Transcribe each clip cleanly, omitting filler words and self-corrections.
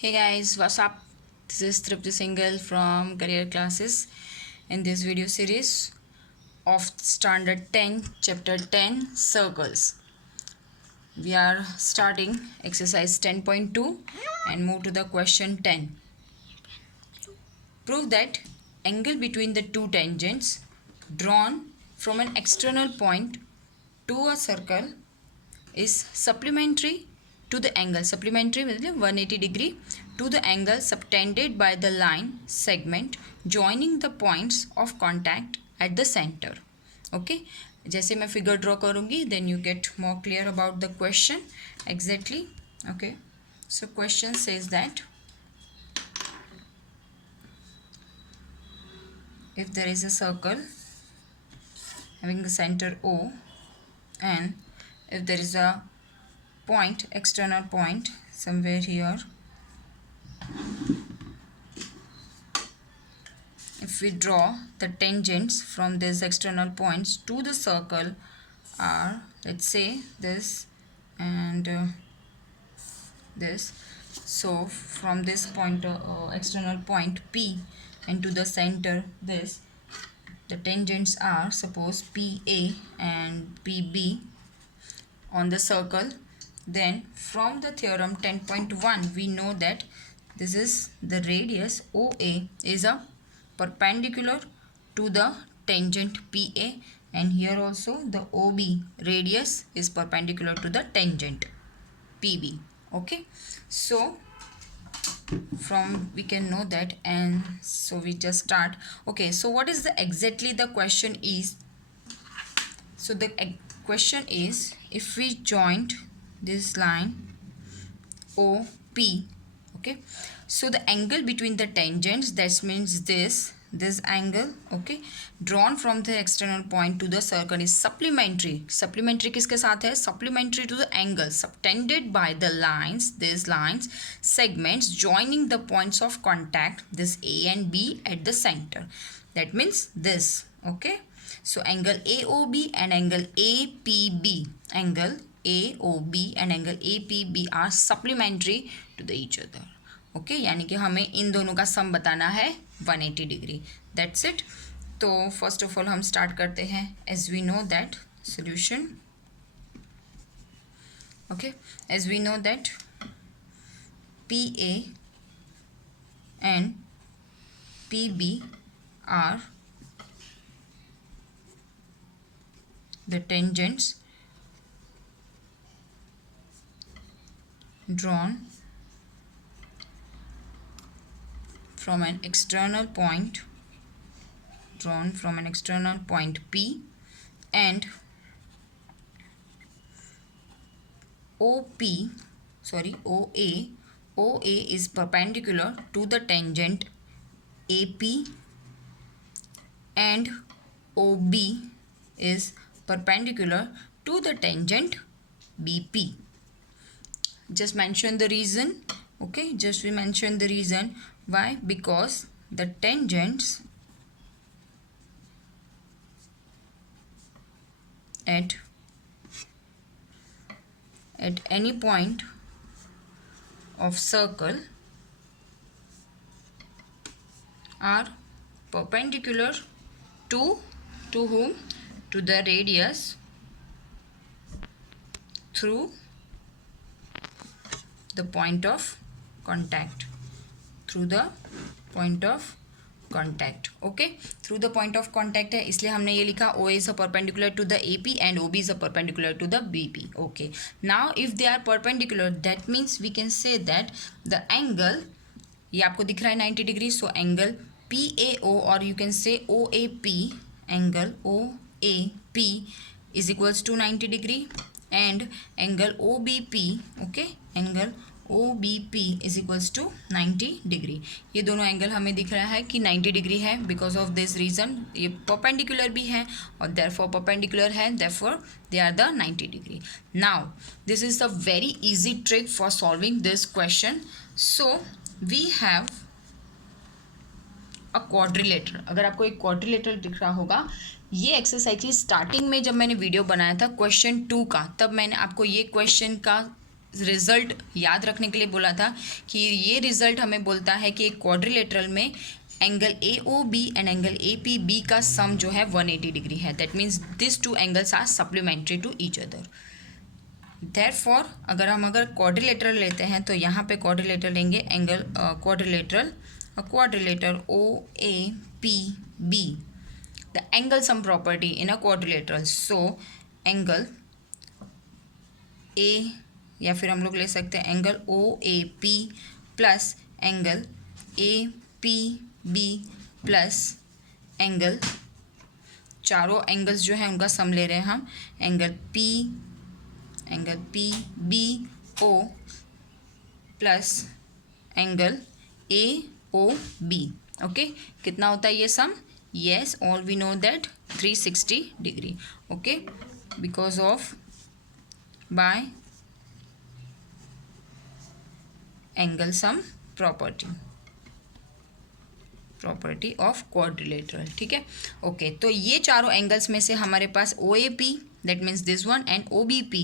Hey guys, what's up? This is Tripti Singhal from Career Classes. In this video series of Standard 10, Chapter 10, Circles. We are starting exercise 10.2 and move to the question 10. Prove that angle between the two tangents drawn from an external point to a circle is supplementary to the angle, supplementary मतलब 180 degree to the angle subtended by the line segment joining the points of contact at the center. Okay, जैसे मैं figure draw करूँगी then you get more clear about the question exactly. Okay, so question says that if there is a circle having the center O and if there is a point, external point somewhere here, if we draw the tangents from these external points to the circle are, let's say, this and this. So from this point, external point P and to the center this, the tangents are suppose PA and PB on the circle. Then from the theorem 10.1 we know that this is the radius OA is a perpendicular to the tangent PA, and here also the OB radius is perpendicular to the tangent PB. Okay, so from we can know that, and so we just start. Okay, so what is the exactly the question is? So the question is, if we joined this line OP, okay, so the angle between the tangents, that means this angle, okay, drawn from the external point to the circle is supplementary. Supplementary किसके साथ है? Supplementary to the angle subtended by the lines, these lines segments joining the points of contact, this A and B at the center. That means this, okay. So angle AOB and angle APB, angle AOB and angle APB are supplementary to the each other. Okay यानी कि हमें इन दोनों का सम बताना है 180 degree. That's it. तो first of all हम start करते हैं. As we know that solution, okay, as we know that PA and PB are the tangents drawn from an external point P, and OA is perpendicular to the tangent AP, and OB is perpendicular to the tangent BP. Just mention the reason, okay, just we mention the reason. Why? Because the tangents at any point of circle are perpendicular to whom? To the radius through the point of contact, through the point of contact. Okay, through the point of contact है इसलिए हमने ये लिखा O is a perpendicular to the AP and OB is a perpendicular to the BP. Okay, now if they are perpendicular, that means we can say that the angle, ये आपको दिख रहा है 90 degree, so angle PAO or you can say OAP, angle OAP is equals to 90 degree, and angle OBP, okay, angle OBP is equals to 90 degree. ये दोनों angle हमें दिख रहा है कि 90 डिग्री है. बिकॉज ऑफ दिस रीज़न ये perpendicular भी है और देयरफॉर परपेंडिकुलर है, therefore they are the 90 degree. Now this is the very easy trick for solving this question. So we have a quadrilateral. अगर आपको एक क्वाड्रिलेटरल दिख रहा होगा, ये एक्सरसाइज की स्टार्टिंग में जब मैंने वीडियो बनाया था क्वेश्चन 2 का, तब मैंने आपको ये क्वेश्चन का रिजल्ट याद रखने के लिए बोला था कि ये रिजल्ट हमें बोलता है कि एक क्वाड्रिलेटरल में angle AOB and angle APB का सम जो है 180 डिग्री है. That means this two angles are supplementary to each other. Therefore अगर क्वाड्रिलेटरल लेते हैं तो यहाँ पे क्वाड्रिलेटरल लेंगे angle quadrilateral OAPB, the angle sum property in a quadrilateral. So angle A या फिर हम लोग ले सकते हैं angle OAP plus angle APB plus angle, चारों एंगल्स जो हैं उनका सम ले रहे हैं हम, angle PBO plus angle AOB. Okay, कितना होता है ये sum? Yes, all we know that 360 degree. Okay, because of by angle sum property of quadrilateral. ठीक है. ओके, तो ये चारों एंगल्स में से हमारे पास OAP that means this one and OBP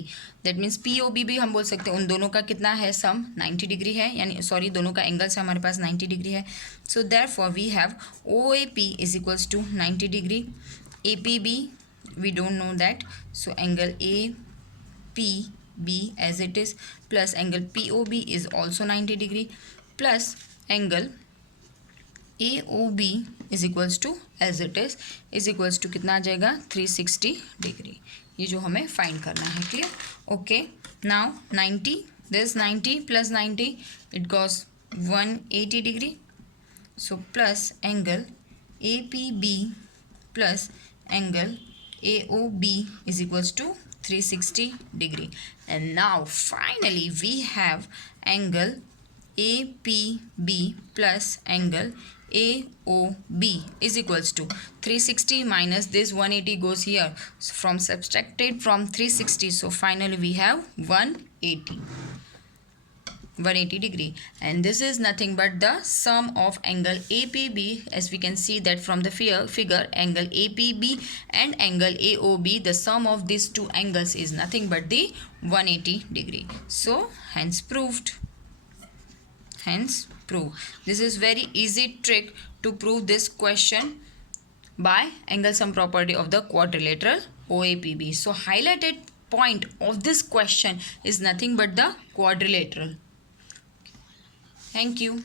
that means POB भी हम बोल सकते हैं, उन दोनों का कितना है सम 90 डिग्री है, यानी सॉरी दोनों का एंगल से हमारे पास 90 डिग्री है. So therefore we have OAP is equals to 90 degree, APB we don't know that, so angle APB as it is plus angle POB is also 90 degree plus angle AOB is equals to as it is equals to कितना आ जाएगा 360 degree. ये जो हमें find करना है. Clear? Okay, now 90, this 90 plus 90 it goes 180 degree. So plus angle APB plus angle AOB is equals to 360 degree. And now finally we have angle APB plus angle AOB is equals to 360 minus this 180 goes here, so from subtracted from 360, so finally we have 180 degree, and this is nothing but the sum of angle APB. As we can see that from the figure angle APB and angle AOB, the sum of these two angles is nothing but the 180 degree. So hence proved. This is very easy trick to prove this question by angle sum property of the quadrilateral OAPB. So highlighted point of this question is nothing but the quadrilateral. Thank you.